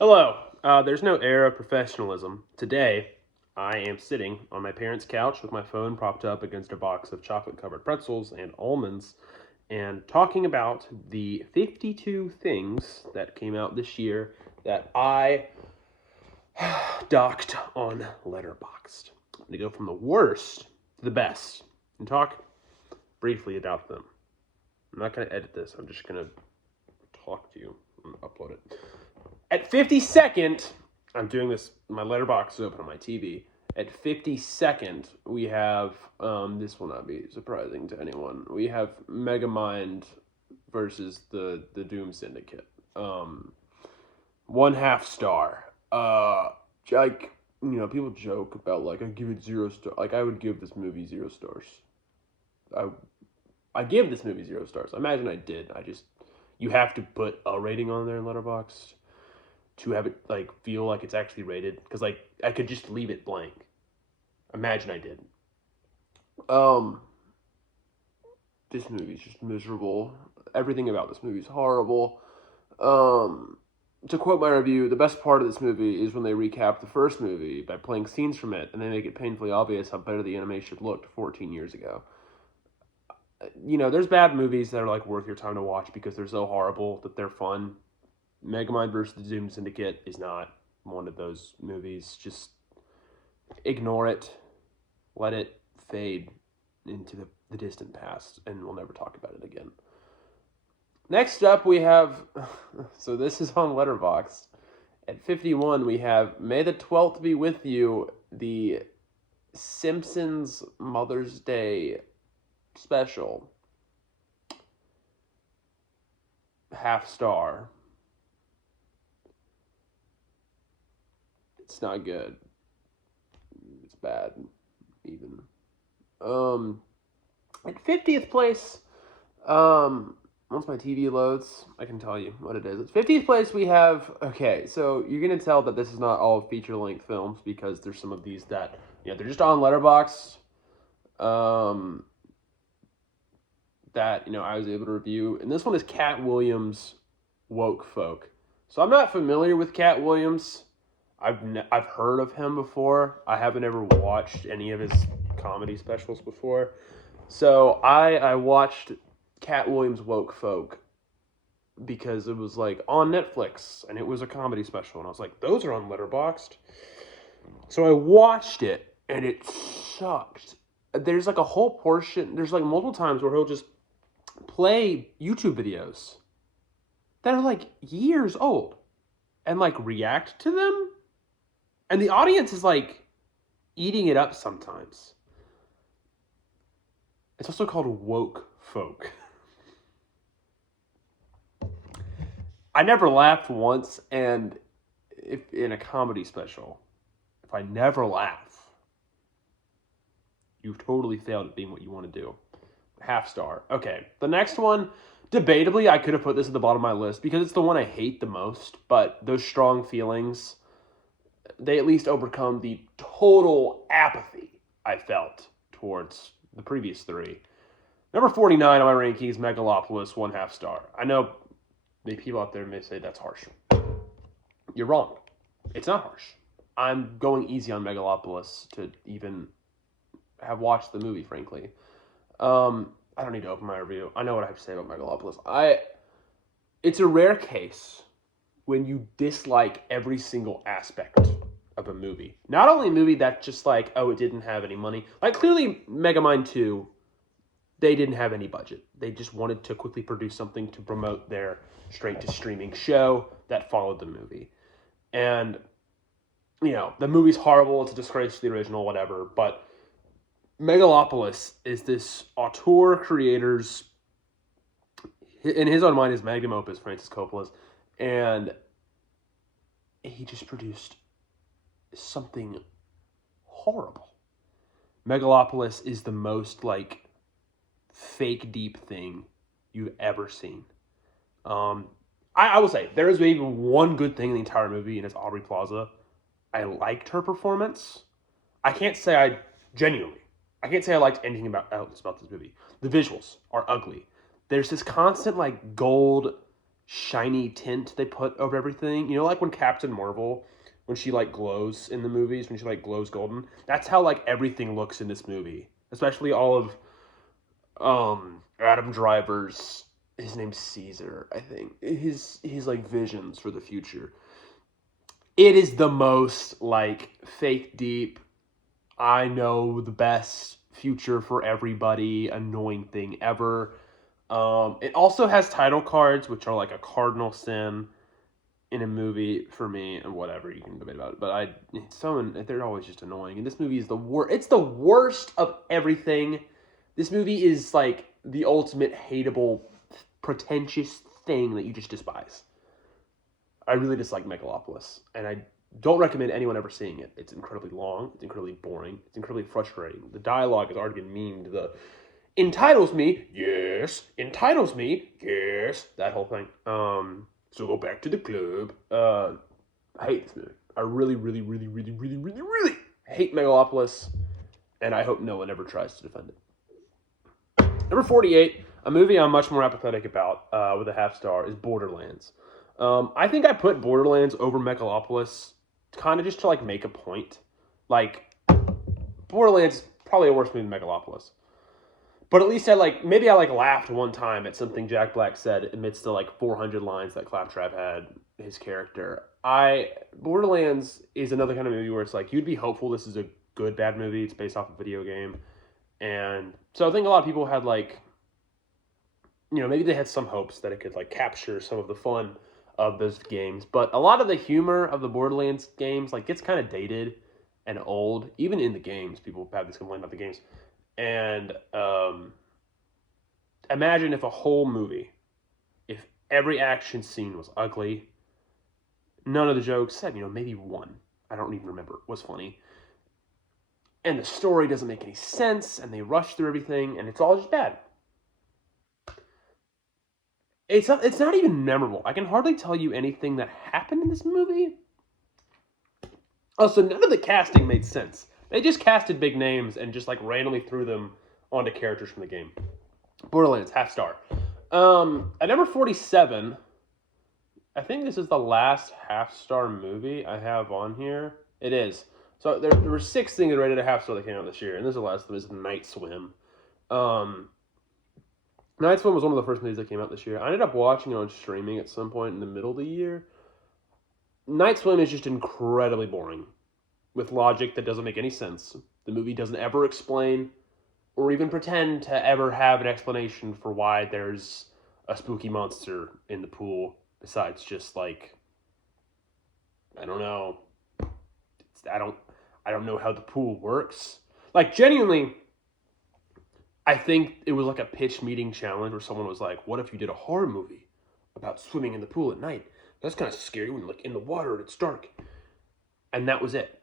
Hello. There's no air of professionalism. Today, I am sitting on my parents' couch with my phone propped up against a box of chocolate covered pretzels and almonds and talking about the 52 things that came out this year that I docked on Letterboxd. I'm going to go from the worst to the best and talk briefly about them. I'm not going to edit this, I'm just going to talk to you and upload it. At 52nd, I'm doing this, my letterbox is open on my TV. At 52nd, we have, this will not be surprising to anyone, we have Megamind versus the Doom Syndicate. 1/2 star. Like, people joke about, like, I give it 0 stars. Like, I would give this movie 0 stars. I give this movie 0 stars. I imagine I did. You have to put a rating on there in Letterboxd to have it like feel like it's actually rated, because like I could just leave it blank. Imagine I did. This movie's just miserable. Everything about this movie is horrible. To quote my review, the best part of this movie is when they recap the first movie by playing scenes from it, and they make it painfully obvious how better the animation looked 14 years ago. There's bad movies that are like worth your time to watch because they're so horrible that they're fun. Megamind versus the Doom Syndicate is not one of those movies. Just ignore it. Let it fade into the distant past, and we'll never talk about it again. Next up, we have... So this is on Letterboxd. At 51, we have May the 12th Be With You, the Simpsons Mother's Day special. 1/2 star. It's not good. It's bad, even. At 50th place, once my TV loads, I can tell you what it is. At 50th place, we have, okay, so you're going to tell that this is not all feature-length films because there's some of these that, they're just on Letterboxd, that, I was able to review. And this one is Cat Williams' Woke Folk. So I'm not familiar with Cat Williams. I've heard of him before. I haven't ever watched any of his comedy specials before. So I watched Cat Williams' Woke Folk because it was like on Netflix and it was a comedy special, and I was like, those are on Letterboxd. So I watched it and it sucked. There's like a whole portion, there's like multiple times where he'll just play YouTube videos that are like years old and like react to them. And the audience is like eating it up sometimes. It's also called Woke Folk. I never laughed once, and if in a comedy special, if I never laugh, you've totally failed at being what you want to do. 1/2 star. Okay, the next one, debatably, I could have put this at the bottom of my list because it's the one I hate the most, but those strong feelings, they at least overcome the total apathy I felt towards the previous three. Number 49 on my rankings, Megalopolis, 1/2 star. I know the people out there may say that's harsh. You're wrong. It's not harsh. I'm going easy on Megalopolis to even have watched the movie, frankly. I don't need to open my review. I know what I have to say about Megalopolis. It's a rare case when you dislike every single aspect of a movie. Not only a movie that's just like, oh, it didn't have any money. Like, clearly, Megamind 2, they didn't have any budget. They just wanted to quickly produce something to promote their straight-to-streaming show that followed the movie. And, the movie's horrible. It's a disgrace to the original, whatever. But Megalopolis is this auteur creator's, in his own mind, his magnum opus, Francis Coppola's, and he just produced something horrible. Megalopolis is the most, like, fake deep thing you've ever seen. I will say, there is even one good thing in the entire movie, and it's Aubrey Plaza. I liked her performance. I can't say I liked anything else about this movie. The visuals are ugly. There's this constant, like, gold shiny tint they put over everything. You know, like when Captain Marvel, when she like glows in the movies, when she like glows golden. That's how like everything looks in this movie, especially all of Adam Driver's. His name's Caesar, I think. His like visions for the future. It is the most like fake deep. I know the best future for everybody. Annoying thing ever. It also has title cards, which are like a cardinal sin in a movie for me, and whatever you can debate about it. But they're always just annoying. And this movie is the worst. It's the worst of everything. This movie is like the ultimate hateable, pretentious thing that you just despise. I really dislike Megalopolis, and I don't recommend anyone ever seeing it. It's incredibly long. It's incredibly boring. It's incredibly frustrating. The dialogue has already been memed. The entitles me, yes. Entitles me, yes. That whole thing. So go back to the club. I hate this movie. I really, really, really, really, really, really, really hate Megalopolis, and I hope no one ever tries to defend it. Number 48, a movie I'm much more apathetic about with a half star, is Borderlands. I think I put Borderlands over Megalopolis kind of just to like make a point. Like, Borderlands is probably a worse movie than Megalopolis. But at least I laughed one time at something Jack Black said amidst the like 400 lines that Claptrap had his character. Borderlands is another kind of movie where it's like you'd be hopeful this is a good bad movie. It's based off a video game, and so I think a lot of people had like, maybe they had some hopes that it could like capture some of the fun of those games. But a lot of the humor of the Borderlands games like gets kind of dated and old. Even in the games, people have this complaint about the games. And imagine if a whole movie, if every action scene was ugly, none of the jokes, except, maybe one, I don't even remember, was funny, and the story doesn't make any sense, and they rush through everything, and it's all just bad. It's not even memorable. I can hardly tell you anything that happened in this movie. Also, none of the casting made sense. They just casted big names and just like randomly threw them onto characters from the game. Borderlands, half star. At number 47, I think this is the last half star movie I have on here. It is. So there were 6 things that rated a half star that came out this year, and this is the last of them is Night Swim. Night Swim was one of the first movies that came out this year. I ended up watching it on streaming at some point in the middle of the year. Night Swim is just incredibly boring, with logic that doesn't make any sense. The movie doesn't ever explain or even pretend to ever have an explanation for why there's a spooky monster in the pool, besides just like, I don't know. I don't know how the pool works. Like, genuinely, I think it was like a pitch meeting challenge where someone was like, what if you did a horror movie about swimming in the pool at night? That's kind of scary when you're like in the water and it's dark. And that was it.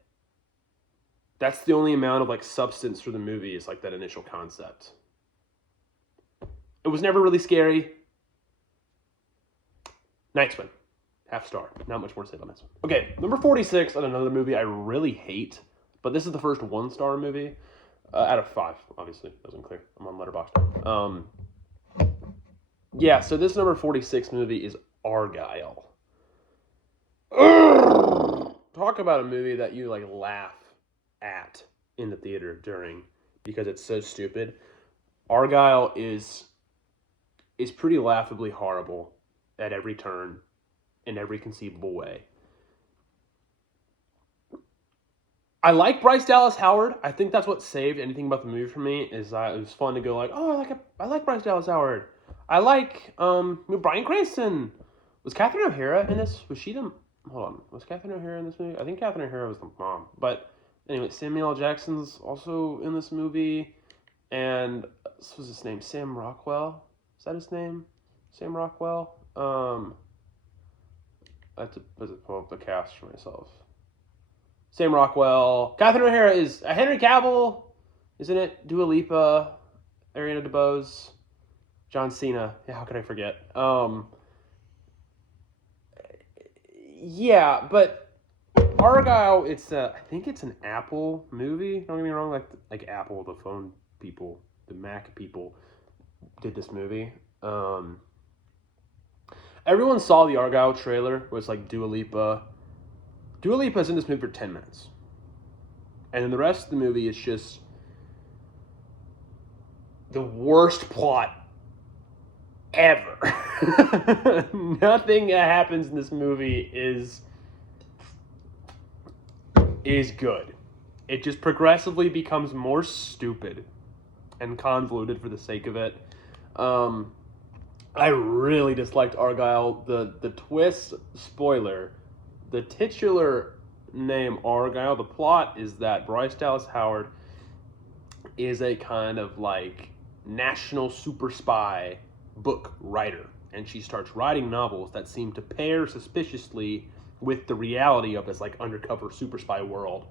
That's the only amount of like substance for the movie is like that initial concept. It was never really scary. Night Swim, half star. Not much more to say about Night Swim. Okay, number 46 on another movie I really hate, but this is the first 1-star movie out of 5. Obviously, that wasn't clear. I'm on Letterboxd. Yeah, so this number 46 movie is Argyle. Talk about a movie that you like laugh at in the theater during because it's so stupid. Argyle is pretty laughably horrible at every turn in every conceivable way. I like Bryce Dallas Howard. I think that's what saved anything about the movie for me. It was fun to go like, oh, I like Bryce Dallas Howard. I like Bryan Cranston. Was Catherine O'Hara in this? Was she the? Hold on. Was Catherine O'Hara in this movie? I think Catherine O'Hara was the mom. But anyway, Samuel L. Jackson's also in this movie, and this was his name, Sam Rockwell. Is that his name? Sam Rockwell. I have to pull up the cast for myself. Sam Rockwell. Catherine O'Hara is Henry Cavill, isn't it? Dua Lipa, Ariana DeBose, John Cena. Yeah, how could I forget? Yeah, but Argyle, I think it's an Apple movie. Don't get me wrong, like Apple, the phone people, the Mac people, did this movie. Everyone saw the Argyle trailer. Where it's like Dua Lipa. Dua Lipa's in this movie for 10 minutes. And then the rest of the movie is just the worst plot ever. Nothing that happens in this movie is good. It just progressively becomes more stupid and convoluted for the sake of it. I really disliked Argyle. The twist, spoiler, the titular name Argyle, the plot is that Bryce Dallas Howard is a kind of like national super spy book writer, and she starts writing novels that seem to pair suspiciously with the reality of this like undercover super spy world.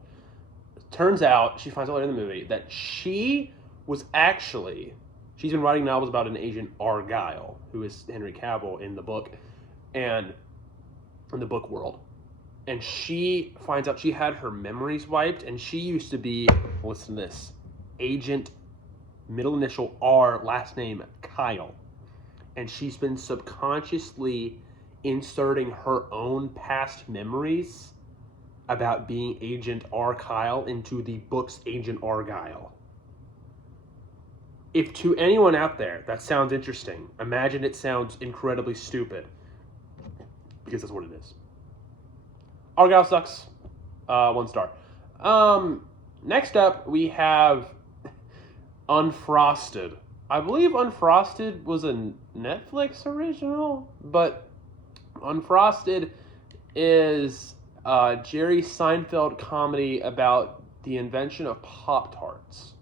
Turns out, she finds out later in the movie that she's been writing novels about an agent Argyle, who is Henry Cavill in the book, and in the book world. And she finds out she had her memories wiped, and she used to be, listen to this, Agent, middle initial R, last name Kyle. And she's been subconsciously inserting her own past memories about being Agent R. Kyle into the book's Agent Argyle. If to anyone out there that sounds interesting, imagine it sounds incredibly stupid, because that's what it is. Argyle sucks. 1 star. Next up, we have Unfrosted. I believe Unfrosted was a Netflix original, but Unfrosted is a Jerry Seinfeld comedy about the invention of Pop-Tarts.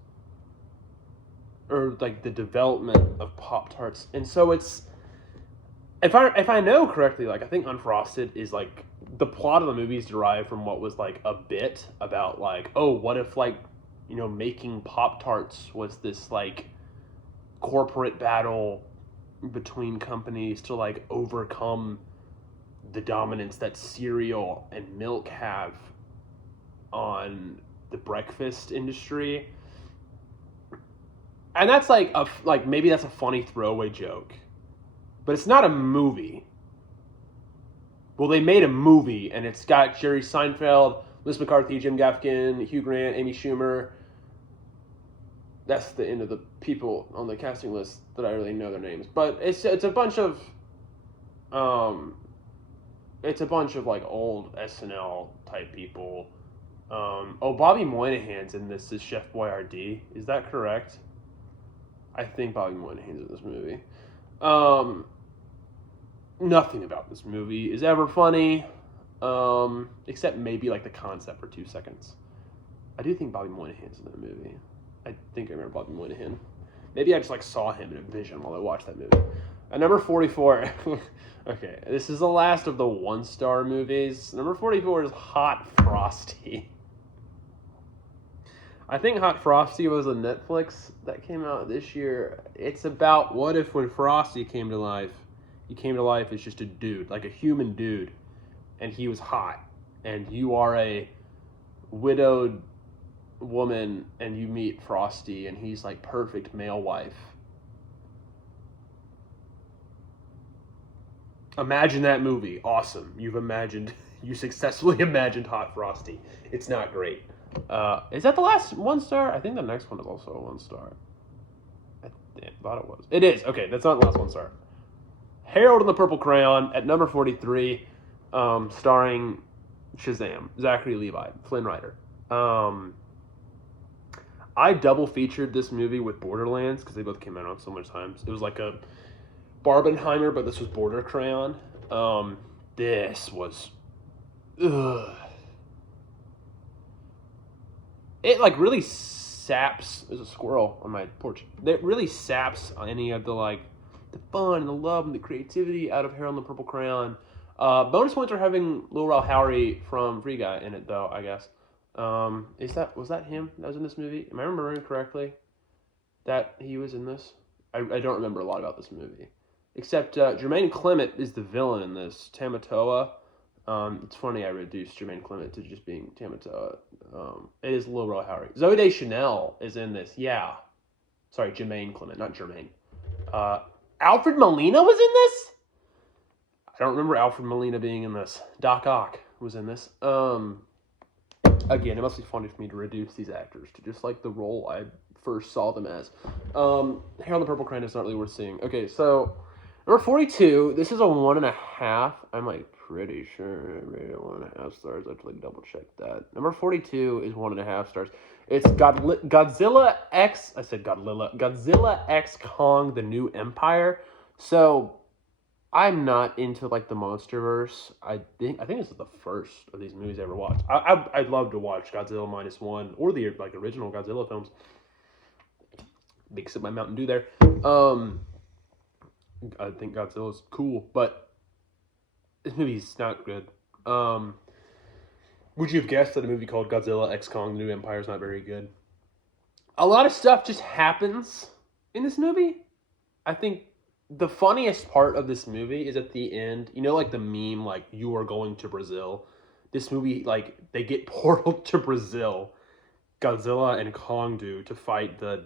Or like the development of Pop-Tarts. And so it's, if I know correctly, like I think Unfrosted is like, the plot of the movie is derived from what was like a bit about like, oh, what if like, you know, making Pop-Tarts was this like corporate battle between companies to like overcome the dominance that cereal and milk have on the breakfast industry. And that's like maybe that's a funny throwaway joke, but it's not a movie. Well, they made a movie, and it's got Jerry Seinfeld, Liz McCarthy, Jim Gaffigan, Hugh Grant, Amy Schumer. That's the end of the people on the casting list that I really know their names. But it's a bunch of like old SNL type people. Bobby Moynihan's in this as Chef Boyardee. Is that correct? I think Bobby Moynihan's in this movie. Nothing about this movie is ever funny, except maybe like the concept for 2 seconds. I do think Bobby Moynihan's in that movie. I think I remember Bobby Moynihan. Maybe I just like saw him in a vision while I watched that movie. At number 44, okay, this is the last of the 1-star movies. Number 44 is Hot Frosty. I think Hot Frosty was a Netflix that came out this year. It's about what if when Frosty came to life, he came to life as just a dude, like a human dude, and he was hot, and you are a widowed woman, and you meet Frosty, and he's like perfect male wife. Imagine that movie. Awesome. You successfully imagined Hot Frosty. It's not great. Is that the last 1-star? I think the next one is also a 1-star. I thought it was. It is. Okay, that's not the last 1-star. Harold and the Purple Crayon at number 43, starring Shazam, Zachary Levi, Flynn Rider. I double featured this movie with Borderlands because they both came out on similar times. It was like a Barbenheimer, but this was Border Crayon. This was... Ugh. It like really saps... There's a squirrel on my porch. It really saps any of the like the fun and the love and the creativity out of Harold and the Purple Crayon. Bonus points are having Lil Rel Howery from Free Guy in it, though, I guess. Was that him that was in this movie? Am I remembering correctly that he was in this? I don't remember a lot about this movie. Except Jermaine Clement is the villain in this, Tamatoa. It's funny I reduced Jermaine Clement to just being Tamatoa. It is Lil Rel Howery. Zooey Deschanel is in this, yeah. Sorry, Jermaine Clement, not Jermaine. Alfred Molina was in this? I don't remember Alfred Molina being in this. Doc Ock was in this. Again, it must be funny for me to reduce these actors to just like the role I first saw them as. Harold the Purple Crayon is not really worth seeing. Okay, so number 42. This is a 1.5. I'm like pretty sure I rated 1.5 stars. I have to like double check that. Number 42 is 1.5 stars. It's Godzilla X. I said Godzilla X Kong: The New Empire. So I'm not into like the MonsterVerse. I think this is the first of these movies I ever watched. I'd love to watch Godzilla -1 or the like original Godzilla films. Big sip my Mountain Dew there. I think Godzilla's cool, but this movie's not good. Would you have guessed that a movie called Godzilla X Kong: The New Empire is not very good? A lot of stuff just happens in this movie. I think the funniest part of this movie is at the end. You know, like the meme, like, you are going to Brazil. This movie, like, they get portaled to Brazil. Godzilla and Kong do to fight the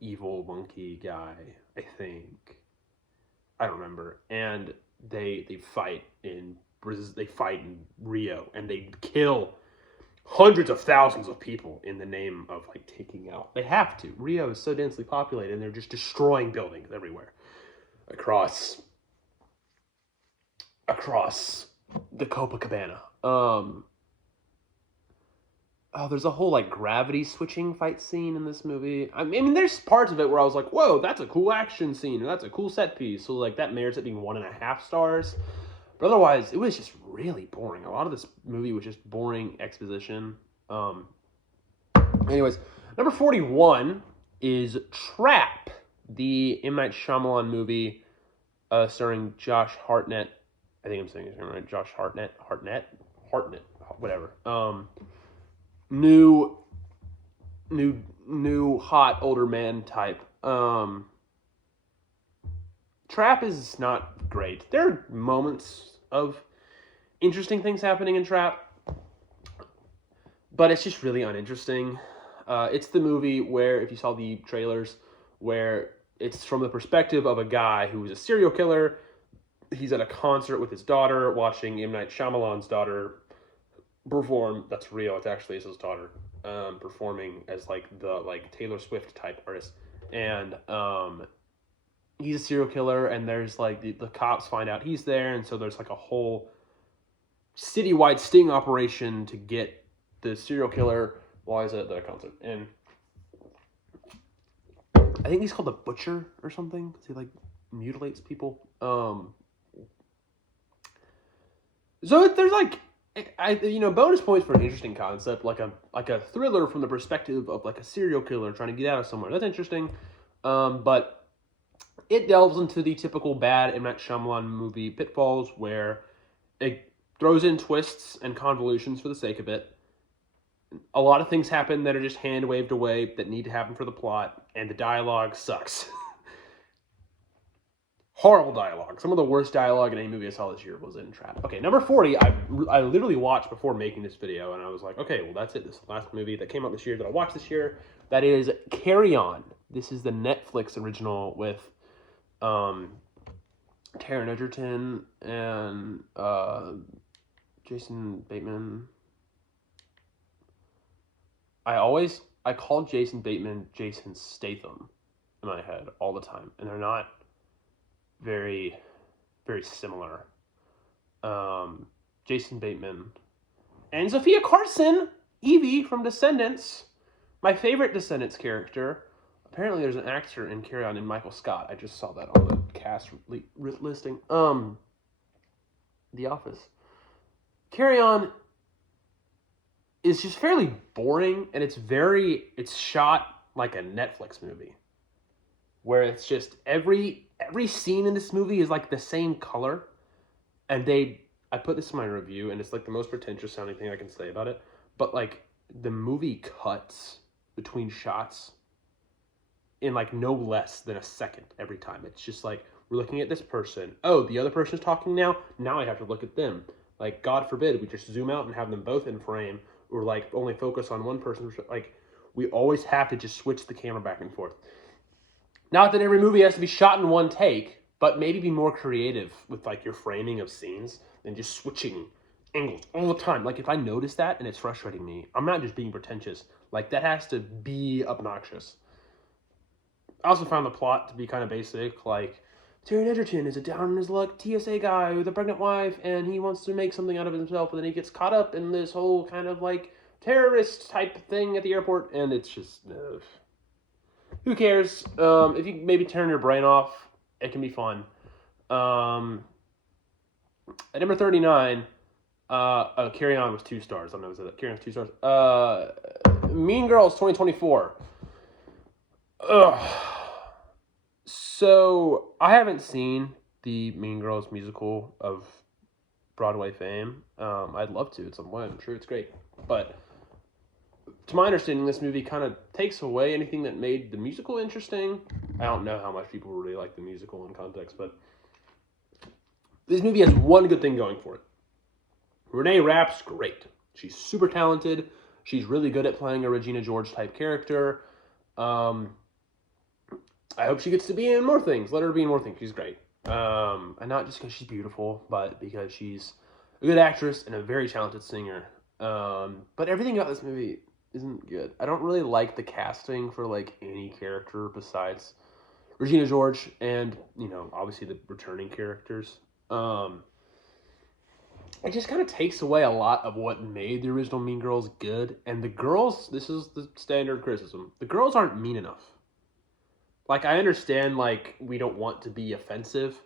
evil monkey guy, I think. I don't remember. And they fight in Brazil. They fight in Rio, and they kill hundreds of thousands of people in the name of like taking out. They have to. Rio is so densely populated, and they're just destroying buildings everywhere across the Copacabana. There's a whole like gravity switching fight scene in this movie. I mean, there's parts of it where I was like, whoa, that's a cool action scene, or that's a cool set piece. So like that merits it being 1.5 stars. But otherwise, it was just really boring. A lot of this movie was just boring exposition. Anyways, number 41 is Trap, the M. Night Shyamalan movie starring Josh Hartnett. I think I'm saying his name right. Josh Hartnett, whatever. New hot older man type. Trap is not great. There are moments of interesting things happening in Trap, but it's just really uninteresting. It's the movie where, if you saw the trailers, where it's from the perspective of a guy who is a serial killer. He's at a concert with his daughter, watching M. Night Shyamalan's daughter perform. That's real. It's actually his daughter performing as like the Taylor Swift type artist, and he's a serial killer. And there's like the cops find out he's there, and so there's like a whole citywide sting operation to get the serial killer while he's at the concert. And I think he's called the Butcher or something, because he like mutilates people. So there's like, bonus points for an interesting concept, like a thriller from the perspective of like a serial killer trying to get out of somewhere. That's interesting, but it delves into the typical bad M. Night Shyamalan movie pitfalls, where it throws in twists and convolutions for the sake of it. A lot of things happen that are just hand waved away that need to happen for the plot, and the dialogue sucks. Horrible dialogue. Some of the worst dialogue in any movie I saw this year was in Trap. Okay, number 40, I literally watched before making this video, and I was like, okay, well, that's it. This is the last movie that came out this year that I watched this year. That is Carry On. This is the Netflix original with Taron Egerton and Jason Bateman. I call Jason Bateman Jason Statham in my head all the time, and they're not very, very similar. Jason Bateman and Sophia Carson, Evie from Descendants, my favorite Descendants character. Apparently there's an actor in Carry On named Michael Scott. I just saw that on the cast listing. The Office. Carry On is just fairly boring, and it's shot like a Netflix movie, where it's just every scene in this movie is like the same color. And I put this in my review, and it's like the most pretentious sounding thing I can say about it, but like the movie cuts between shots in like no less than a second every time. It's just like, we're looking at this person. Oh, the other person's talking now. Now I have to look at them. Like, God forbid we just zoom out and have them both in frame, or like only focus on one person. Like, we always have to just switch the camera back and forth. Not that every movie has to be shot in one take, but maybe be more creative with like your framing of scenes than just switching angles all the time. Like if I notice that and it's frustrating me, I'm not just being pretentious. Like that has to be obnoxious. I also found the plot to be kind of basic. Like Taron Egerton is a down on his luck TSA guy with a pregnant wife, and he wants to make something out of himself, and then he gets caught up in this whole kind of like terrorist type thing at the airport, and it's just who cares? If you maybe turn your brain off, it can be fun. At number 39, Carry On was 2 stars. I don't know, was that Carry On was 2 stars? Mean Girls 2024. Ugh. So, I haven't seen the Mean Girls musical of Broadway fame. I'd love to at some point. I'm sure it's great. But to my understanding, this movie kind of takes away anything that made the musical interesting. I don't know how much people really like the musical in context, but this movie has one good thing going for it. Renee Rapp's great. She's super talented. She's really good at playing a Regina George type character. I hope she gets to be in more things. Let her be in more things. She's great. And not just because she's beautiful, but because she's a good actress and a very talented singer. But everything about this movie isn't good. I don't really like the casting for like any character besides Regina George and, you know, obviously the returning characters. It just kind of takes away a lot of what made the original Mean Girls good. And the girls, this is the standard criticism, the girls aren't mean enough. Like, I understand, like, we don't want to be offensive,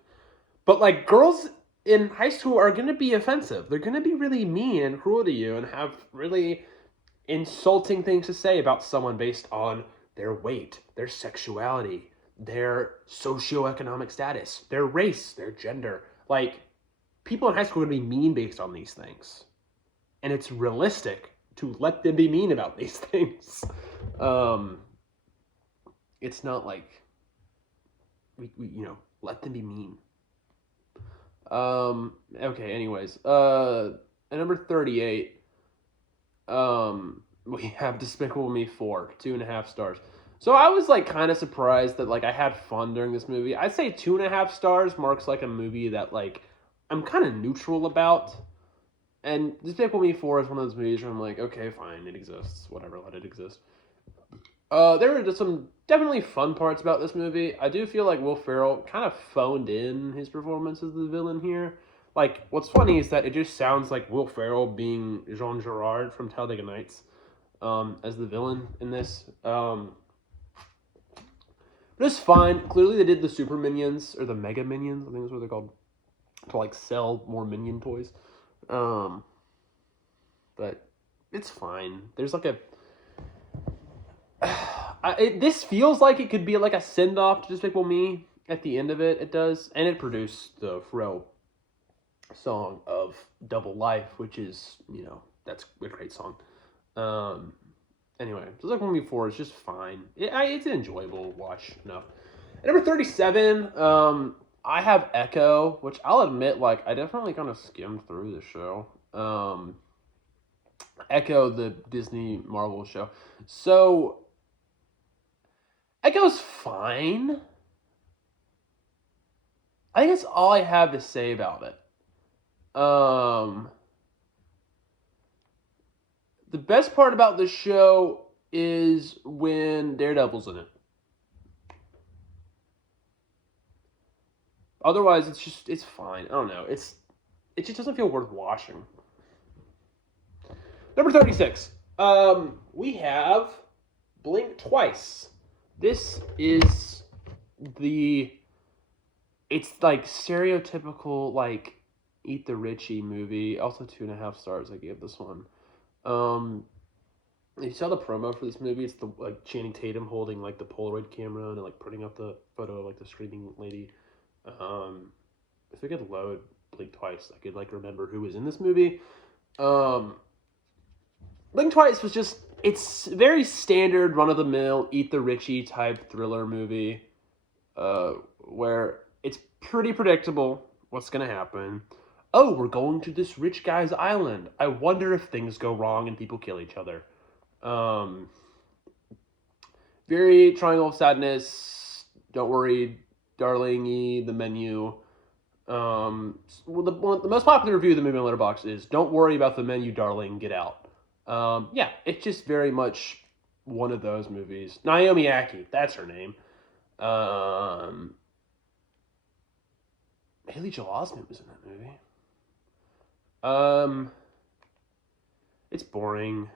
but, like, girls in high school are going to be offensive. They're going to be really mean and cruel to you and have really insulting things to say about someone based on their weight, their sexuality, their socioeconomic status, their race, their gender. Like, people in high school are going to be mean based on these things. And it's realistic to let them be mean about these things. It's not like we you know, let them be mean. Okay, anyways. At number 38, we have Despicable Me 4, 2.5 stars. So I was like kind of surprised that like I had fun during this movie. I'd say 2.5 stars marks like a movie that like I'm kind of neutral about. And Despicable Me 4 is one of those movies where I'm like, okay, fine, it exists. Whatever, let it exist. There were just some definitely fun parts about this movie. I do feel like Will Ferrell kind of phoned in his performance as the villain here. Like, what's funny is that it just sounds like Will Ferrell being Jean Girard from Talladega Nights as the villain in this. But it's fine. Clearly they did the Super Minions, or the Mega Minions, I think that's what they're called, to, like, sell more Minion toys. But it's fine. There's, like, this feels like it could be like a send-off to Despicable Me at the end of it. It does. And it produced the Pharrell song of Double Life, which is, you know, that's a great song. Anyway, Despicable Me 4 is just fine. It's an enjoyable watch enough. At number 37, I have Echo, which I'll admit, like, I definitely kind of skimmed through the show. Echo, the Disney Marvel show. So Echo's fine. I think that's all I have to say about it. The best part about the show is when Daredevil's in it. Otherwise, it's fine. I don't know. It just doesn't feel worth watching. Number 36. We have Blink Twice. This is it's like stereotypical, like, Eat the Richie movie. Also 2.5 stars I gave this one. You saw the promo for this movie. It's the, like, Channing Tatum holding, like, the Polaroid camera and, like, putting up the photo of, like, the screaming lady. If we could load Blink Twice, I could, like, remember who was in this movie. Blink Twice was just, it's very standard, run-of-the-mill, Eat the Richie type thriller movie, where it's pretty predictable what's going to happen. Oh, we're going to this rich guy's island. I wonder if things go wrong and people kill each other. Very Triangle of Sadness. Don't worry, Darlingy, the menu. Well, the most popular review of the movie on Letterboxd is "Don't worry about the menu, darling, get out." Yeah, it's just very much one of those movies. Naomi Ackie, that's her name. Haley Joel Osment was in that movie. It's boring.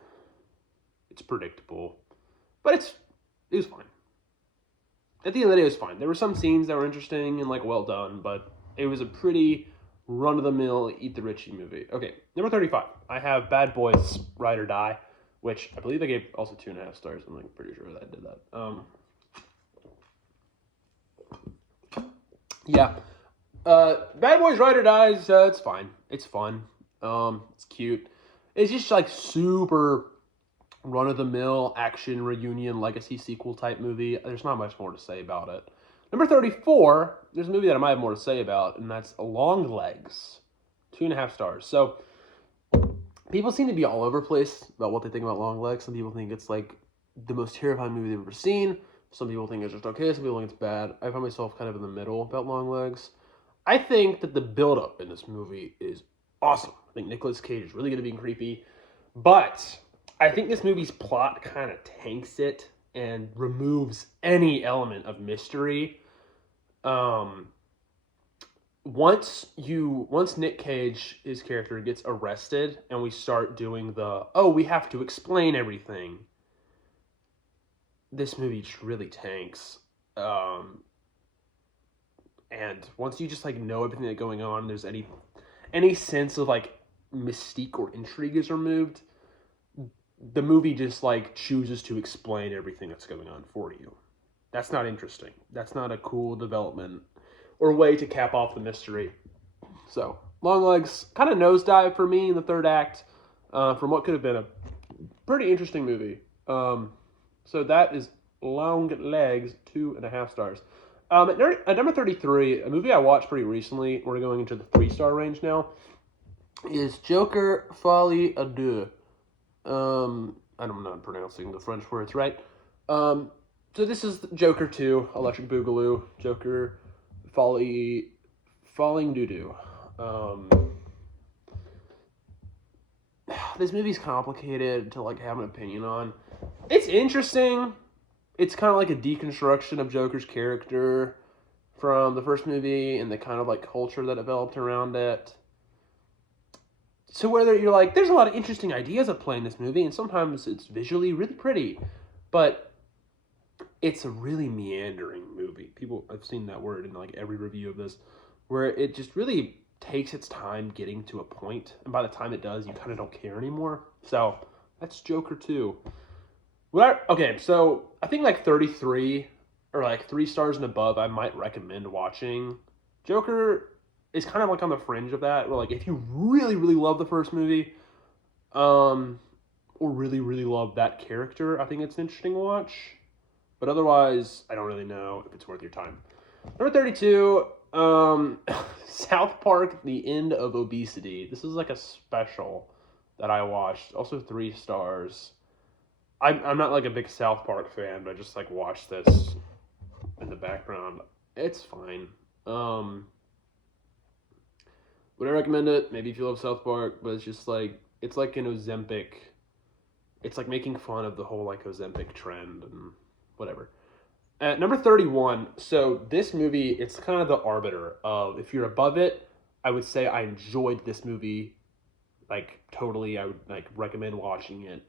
It's predictable, but it was fine. At the end of the day, it was fine. There were some scenes that were interesting and like well done, but it was a pretty run of the mill eat the Richie movie. Okay, number 35. I have Bad Boys Ride or Die, which I believe I gave also 2.5 stars. I'm like pretty sure that I did that. Yeah. Bad Boys Ride or Die is it's fine. It's fun. It's cute. It's just like super run of the mill action reunion legacy sequel type movie. There's not much more to say about it. Number 34, there's a movie that I might have more to say about, and that's Long Legs. 2.5 stars. So people seem to be all over the place about what they think about Long Legs. Some people think it's like the most terrifying movie they've ever seen. Some people think it's just okay. Some people think it's bad. I find myself kind of in the middle about Long Legs. I think that the build-up in this movie is awesome. I think Nicolas Cage is really going to be creepy. But I think this movie's plot kind of tanks it and removes any element of mystery. Once Nick Cage, his character, gets arrested and we start doing we have to explain everything, this movie just really tanks. And once you just like know everything that's going on, there's any sense of like mystique or intrigue is removed, the movie just like chooses to explain everything that's going on for you. That's not interesting. That's not a cool development or way to cap off the mystery. So Long Legs kind of nosedive for me in the third act, from what could have been a pretty interesting movie. So that is Long Legs, 2.5 stars. At number 33, a movie I watched pretty recently, we're going into the 3-star range now, is Joker Folie à Deux. I'm not pronouncing the French words right. So this is Joker 2, Electric Boogaloo, Joker Falling Doo-Doo. This movie's complicated to like have an opinion on. It's interesting. It's kind of like a deconstruction of Joker's character from the first movie and the kind of like culture that developed around it. So whether you're like, there's a lot of interesting ideas at play in this movie, and sometimes it's visually really pretty, but it's a really meandering movie. I've seen that word in like every review of this, where it just really takes its time getting to a point, and by the time it does, you kind of don't care anymore. So that's Joker 2. Okay, so I think like 33 or like 3 stars and above, I might recommend watching. Joker is kind of like on the fringe of that, where like if you really, really love the first movie, or really, really love that character, I think it's an interesting watch. But otherwise, I don't really know if it's worth your time. Number 32, South Park, The End of Obesity. This is like a special that I watched. Also 3 stars. I'm not like a big South Park fan, but I just like watched this in the background. It's fine. Would I recommend it? Maybe if you love South Park, but it's just like, it's like an Ozempic. It's like making fun of the whole like Ozempic trend and whatever. At number 31, so this movie, it's kind of the arbiter of, if you're above it, I would say I enjoyed this movie, like totally. I would like recommend watching it.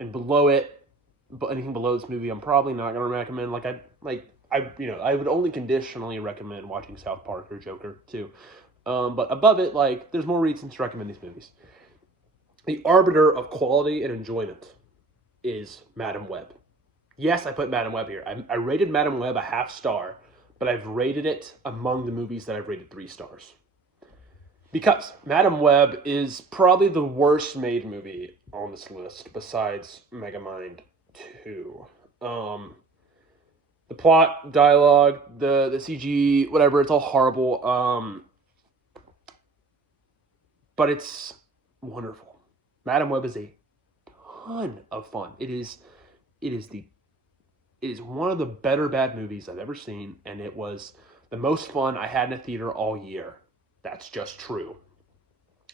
And below it, but anything below this movie, I'm probably not going to recommend. I would only conditionally recommend watching South Park or Joker too. But above it, like, there's more reasons to recommend these movies. The arbiter of quality and enjoyment is Madam Web. Yes, I put Madam Web here. I rated Madam Web a 0.5 star, but I've rated it among the movies that I've rated 3 stars. Because Madam Web is probably the worst made movie on this list, besides Megamind 2. The plot, dialogue, the CG, whatever, it's all horrible. But it's wonderful. Madam Web is a ton of fun. It is one of the better bad movies I've ever seen, and it was the most fun I had in a theater all year. That's just true.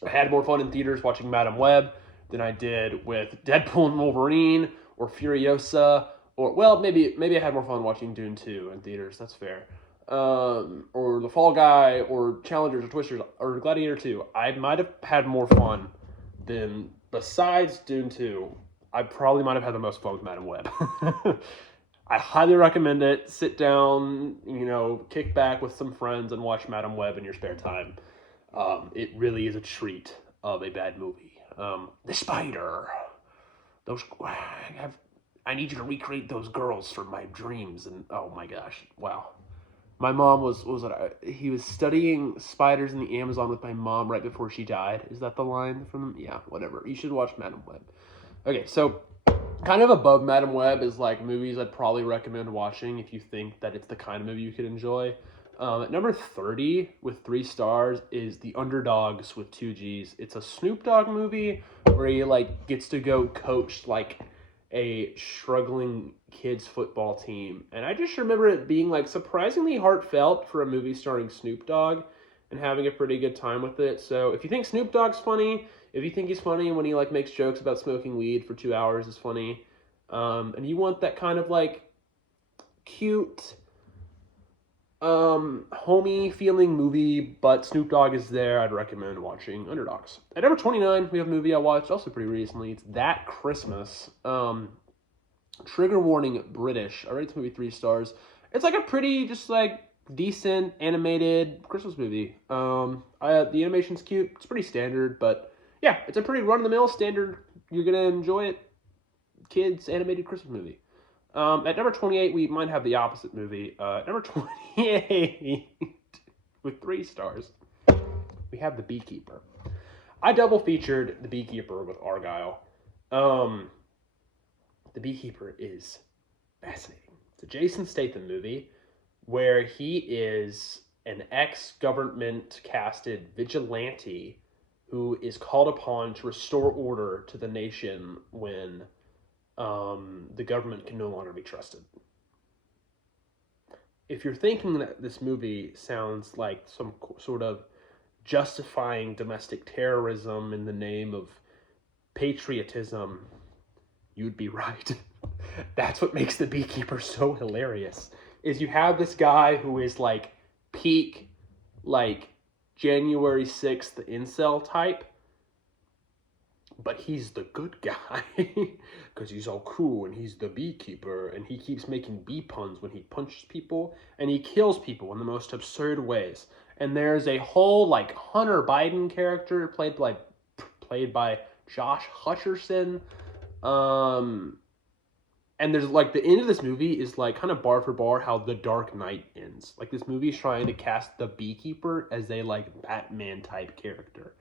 I had more fun in theaters watching Madame Web than I did with Deadpool and Wolverine or Furiosa, or well, maybe I had more fun watching Dune 2 in theaters. That's fair. Or The Fall Guy, or Challengers, or Twisters, or Gladiator 2. I might have had more fun than, besides Dune 2, I probably might have had the most fun with Madame Web. I highly recommend it. Sit down, kick back with some friends and watch Madame Web in your spare time. It really is a treat of a bad movie. The spider. Those I need you to recreate those girls from my dreams. And oh my gosh, wow. My mom he was studying spiders in the Amazon with my mom right before she died. Is that the line from them? Yeah, whatever. You should watch Madame Web. Okay, so kind of above Madame Web is like movies I'd probably recommend watching if you think that it's the kind of movie you could enjoy. At number 30 with 3 stars is The Underdogs with 2 G's. It's a Snoop Dogg movie where he like gets to go coach like a struggling kids football team. And I just remember it being like surprisingly heartfelt for a movie starring Snoop Dogg and having a pretty good time with it. So if you think Snoop Dogg's funny, if you think he's funny when he like makes jokes about smoking weed for 2 hours is funny, and you want that kind of like cute, homey feeling movie, but Snoop Dogg is there, I'd recommend watching Underdogs. At number 29, we have a movie I watched also pretty recently. It's That Christmas. Trigger warning, British. I rate this movie 3 stars. It's like a pretty, just like, decent animated Christmas movie. The animation's cute. It's pretty standard, but yeah, it's a pretty run-of-the-mill standard. You're gonna enjoy it. Kids animated Christmas movie. At number 28, we might have the opposite movie. At number 28, with 3 stars, we have The Beekeeper. I double featured The Beekeeper with Argyle. The Beekeeper is fascinating. It's a Jason Statham movie where he is an ex-government casted vigilante who is called upon to restore order to the nation when the government can no longer be trusted. If you're thinking that this movie sounds like some sort of justifying domestic terrorism in the name of patriotism, you'd be right. That's what makes The Beekeeper so hilarious, is you have this guy who is like peak, like January 6th incel type, but he's the good guy because he's all cool and he's the beekeeper and he keeps making bee puns when he punches people and he kills people in the most absurd ways. And there's a whole like Hunter Biden character played by Josh Hutcherson. And there's like the end of this movie is like kind of bar for bar how The Dark Knight ends. Like this movie is trying to cast the Beekeeper as a like Batman type character.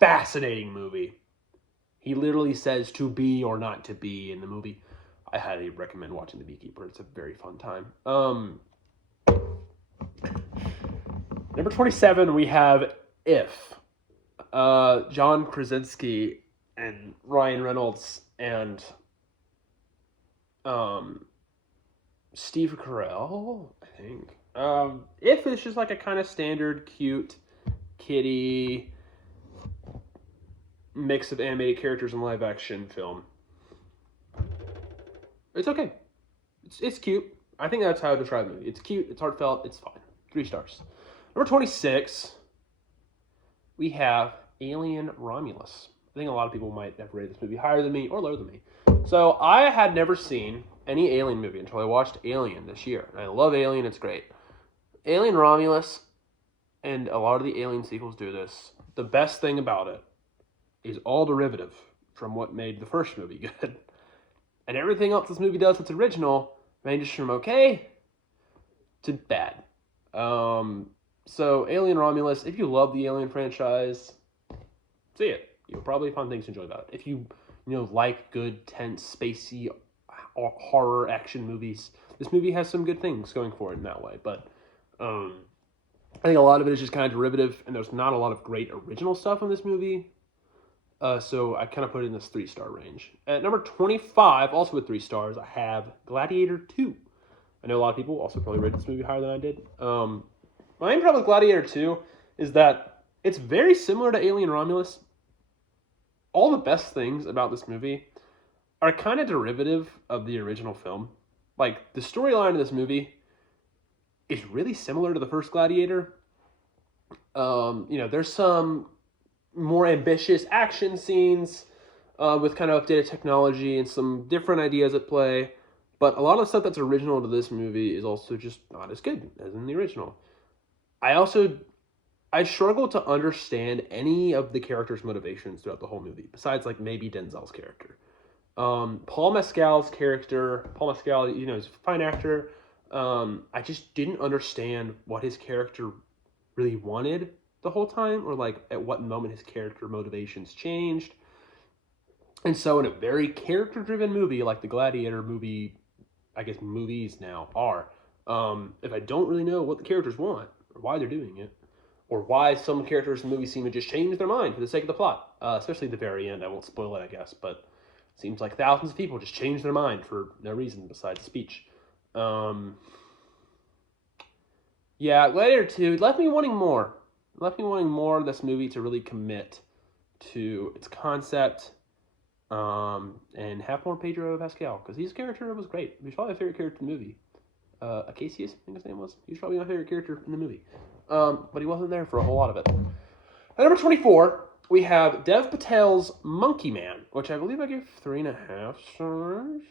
Fascinating movie. He literally says to be or not to be in the movie. I highly recommend watching The Beekeeper. It's a very fun time. Number 27, we have If. John Krasinski and Ryan Reynolds and Steve Carell, I think. If is just like a kind of standard, cute, kiddie mix of animated characters and live action film. It's okay. It's cute. I think that's how I describe the movie. It's cute, it's heartfelt, it's fine. 3 stars. Number 26, we have Alien Romulus. I think a lot of people might have rated this movie higher than me or lower than me. So I had never seen any Alien movie until I watched Alien this year. And I love Alien, it's great. Alien Romulus and a lot of the Alien sequels do this. The best thing about it is all derivative from what made the first movie good. And everything else this movie does that's original ranges from okay to bad. So Alien Romulus, if you love the Alien franchise, see it. You'll probably find things to enjoy about it. If you like good, tense, spacey, horror action movies, this movie has some good things going for it in that way. But I think a lot of it is just kind of derivative, and there's not a lot of great original stuff in this movie. So I kind of put it in this 3-star range. At number 25, also with 3 stars, I have Gladiator 2. I know a lot of people also probably rated this movie higher than I did. My main problem with Gladiator 2 is that it's very similar to Alien Romulus. All the best things about this movie are kind of derivative of the original film. Like, the storyline of this movie is really similar to the first Gladiator. There's some more ambitious action scenes with kind of updated technology and some different ideas at play. But a lot of the stuff that's original to this movie is also just not as good as in the original. I struggle to understand any of the characters' motivations throughout the whole movie, besides like maybe Denzel's character. Paul Mescal's character, Paul Mescal, is a fine actor. I just didn't understand what his character really wanted the whole time, or like at what moment his character motivations changed. And so in a very character-driven movie like the Gladiator movie, I guess movies now are, if I don't really know what the characters want, or why they're doing it, or why some characters in the movie seem to just change their mind for the sake of the plot, especially at the very end. I won't spoil it, I guess, but it seems like thousands of people just change their mind for no reason besides speech. Yeah, Gladiator 2 left me wanting more. It left me wanting more of this movie to really commit to its concept, and have more Pedro Pascal, because his character was great. He was probably my favorite character in the movie. Acacius, I think his name was. He was probably my favorite character in the movie. But he wasn't there for a whole lot of it. At number 24, we have Dev Patel's Monkey Man, which I believe I gave 3.5 stars.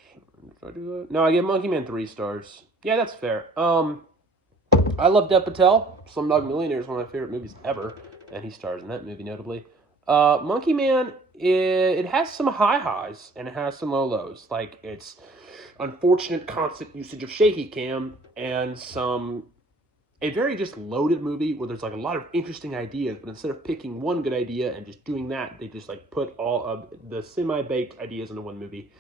Did I do that? No, I gave Monkey Man 3 stars. Yeah, that's fair. I love Dev Patel. Slumdog Millionaire is one of my favorite movies ever, and he stars in that movie notably. Monkey Man, it has some high highs and it has some low lows. Like, it's unfortunate constant usage of shaky cam and a very just loaded movie where there's like a lot of interesting ideas, but instead of picking one good idea and just doing that, they just like put all of the semi-baked ideas into one movie,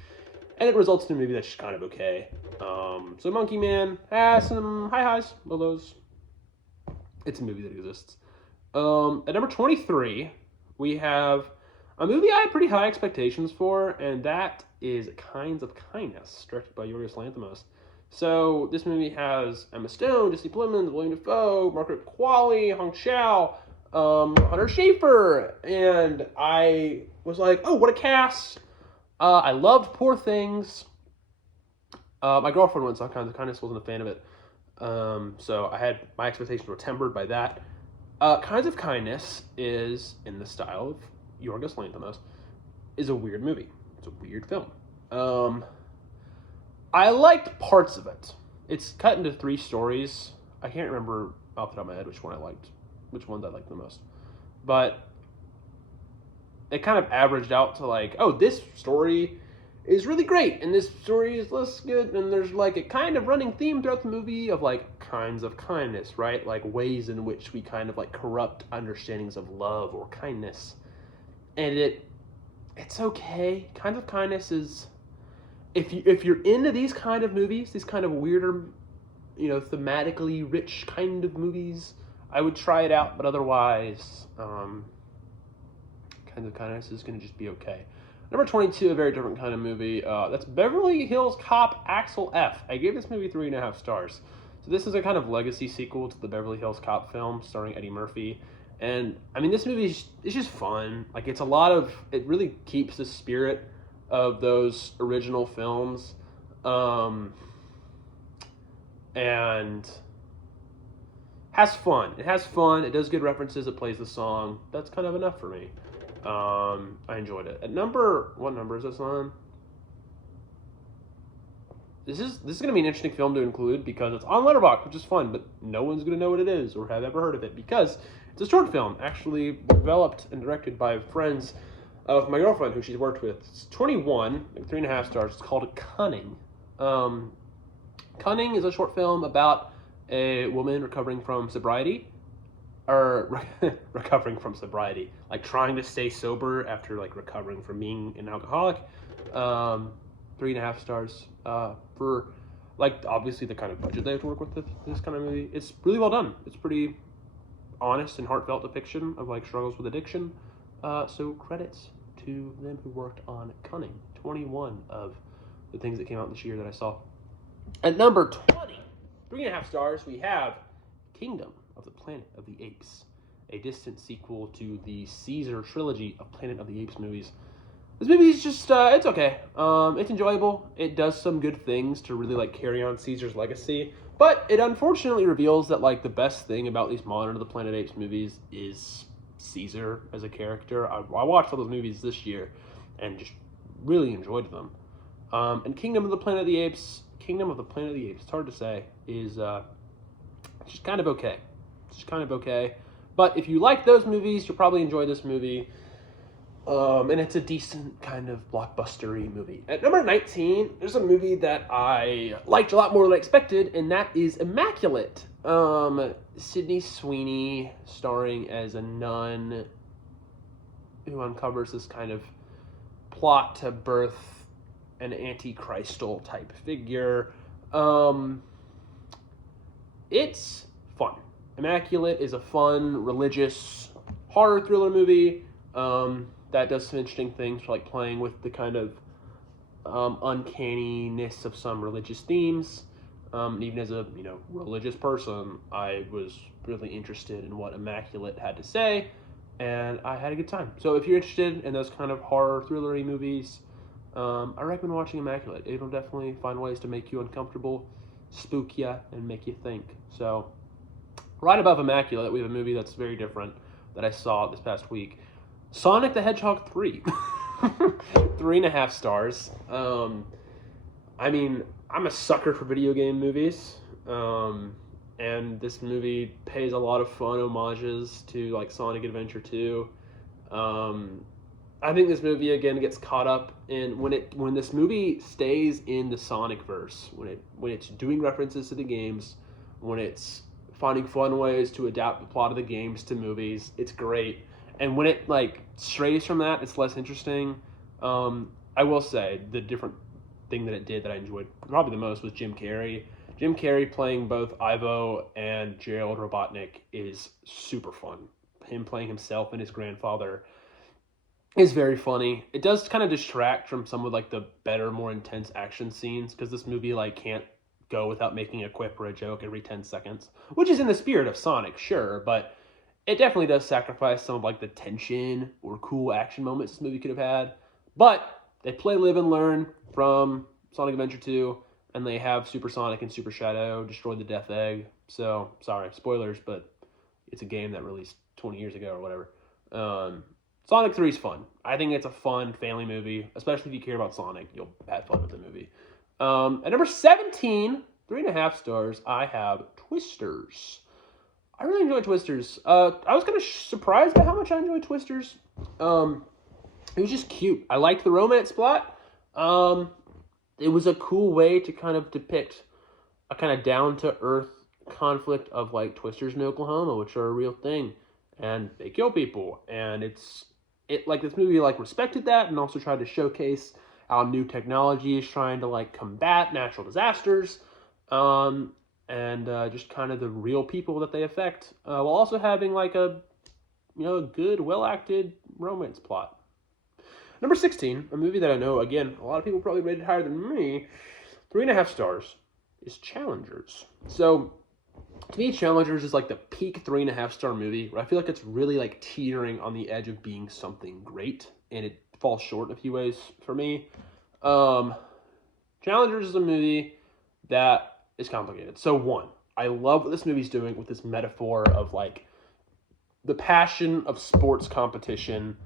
and it results in a movie that's just kind of okay. So Monkey Man has some high highs, low lows. It's a movie that exists. At number 23, we have a movie I had pretty high expectations for, and that is Kinds of Kindness, directed by Yorgos Lanthimos. So this movie has Emma Stone, Jesse Plemons, William Dafoe, Margaret Qualley, Hong Chow, Hunter Schafer, and I was like, oh, what a cast! I loved Poor Things. My girlfriend went and saw Kinds of Kindness, wasn't a fan of it, so my expectations were tempered by that. Kinds of Kindness is in the style of Yorgos Lanthimos, is a weird movie. It's a weird film. I liked parts of it. It's cut into 3 stories. I can't remember off the top of my head which ones I liked the most. But it kind of averaged out to like, oh, this story is really great, and this story is less good, and there's like a kind of running theme throughout the movie of like kinds of kindness, right? Like ways in which we kind of like corrupt understandings of love or kindness. And it's okay. Kinds of Kindness is, if you're into these kind of movies, these kind of weirder, thematically rich kind of movies, I would try it out. But otherwise, Kinds of Kindness is going to just be okay. Number 22, a very different kind of movie. That's Beverly Hills Cop Axel F. I gave this movie 3.5 stars. So this is a kind of legacy sequel to the Beverly Hills Cop film starring Eddie Murphy. And, I mean, this movie is just fun. Like, it really keeps the spirit of those original films. And has fun. It has fun. It does good references. It plays the song. That's kind of enough for me. I enjoyed it. What number is this on? This is going to be an interesting film to include because it's on Letterboxd, which is fun, but no one's going to know what it is or have ever heard of it because it's a short film, actually developed and directed by friends of my girlfriend, who she's worked with. It's 21, like 3.5 stars. It's called Cunning. Cunning is a short film about a woman recovering from sobriety, like trying to stay sober after like recovering from being an alcoholic. 3.5 stars for like obviously the kind of budget they have to work with this kind of movie. It's really well done. It's pretty honest and heartfelt depiction of like struggles with addiction. So credits to them who worked on Cunning. 21 of the things that came out this year that I saw. At number 20, 3.5 stars, we have Kingdom of the Planet of the Apes, a distant sequel to the Caesar trilogy of Planet of the Apes movies. This movie is just, it's okay. It's enjoyable. It does some good things to really, like, carry on Caesar's legacy. But it unfortunately reveals that, like, the best thing about these modern of the Planet of the Apes movies is Caesar as a character. I watched all those movies this year and just really enjoyed them. And Kingdom of the Planet of the Apes, it's hard to say, is just kind of okay. It's just kind of okay. But if you like those movies, you'll probably enjoy this movie. And it's a decent kind of blockbuster-y movie. At number 19, there's a movie that I liked a lot more than I expected, and that is Immaculate. Sydney Sweeney starring as a nun who uncovers this kind of plot to birth an anti-Christal type figure. It's fun. Immaculate is a fun, religious horror thriller movie that does some interesting things, like playing with the kind of uncanniness of some religious themes. Even as a religious person, I was really interested in what Immaculate had to say, and I had a good time. So if you're interested in those kind of horror thrillery movies, I recommend watching Immaculate. It'll definitely find ways to make you uncomfortable, spook you, and make you think. So right above Immaculate, we have a movie that's very different that I saw this past week. Sonic the Hedgehog 3. 3.5 stars. I mean, I'm a sucker for video game movies. And this movie pays a lot of fun homages to like Sonic Adventure 2. I think this movie again gets caught up in when this movie stays in the Sonic verse, when it's doing references to the games, when it's finding fun ways to adapt the plot of the games to movies, it's great. And when it like strays from that, it's less interesting. I will say the different thing that it did that I enjoyed probably the most was Jim Carrey. Jim Carrey playing both Ivo and Gerald Robotnik is super fun. Him playing himself and his grandfather is very funny. It does kind of distract from some of like the better, more intense action scenes because this movie like can't go without making a quip or a joke every 10 seconds, which is in the spirit of Sonic, sure, but it definitely does sacrifice some of like the tension or cool action moments this movie could have had. But they play, live, and learn from Sonic Adventure 2, and they have Super Sonic and Super Shadow destroy the Death Egg. So, sorry, spoilers, but it's a game that released 20 years ago or whatever. Sonic 3 is fun. I think it's a fun family movie, especially if you care about Sonic. You'll have fun with the movie. At number 17, 3.5 stars, I have Twisters. I really enjoy Twisters. I was kind of surprised by how much I enjoyed Twisters. It was just cute. I liked the romance plot. It was a cool way to kind of depict a kind of down-to-earth conflict of like Twisters in Oklahoma, which are a real thing, and they kill people. And it like this movie like respected that and also tried to showcase how new technology is trying to like combat natural disasters. And just kind of the real people that they affect, while also having like a good, well-acted romance plot. Number 16, a movie that I know, again, a lot of people probably rated higher than me, 3.5 stars, is Challengers. So, to me, Challengers is like the peak 3.5 star movie, where I feel like it's really like teetering on the edge of being something great, and it falls short in a few ways for me. Challengers is a movie that is complicated. So one, I love what this movie's doing with this metaphor of like the passion of sports competition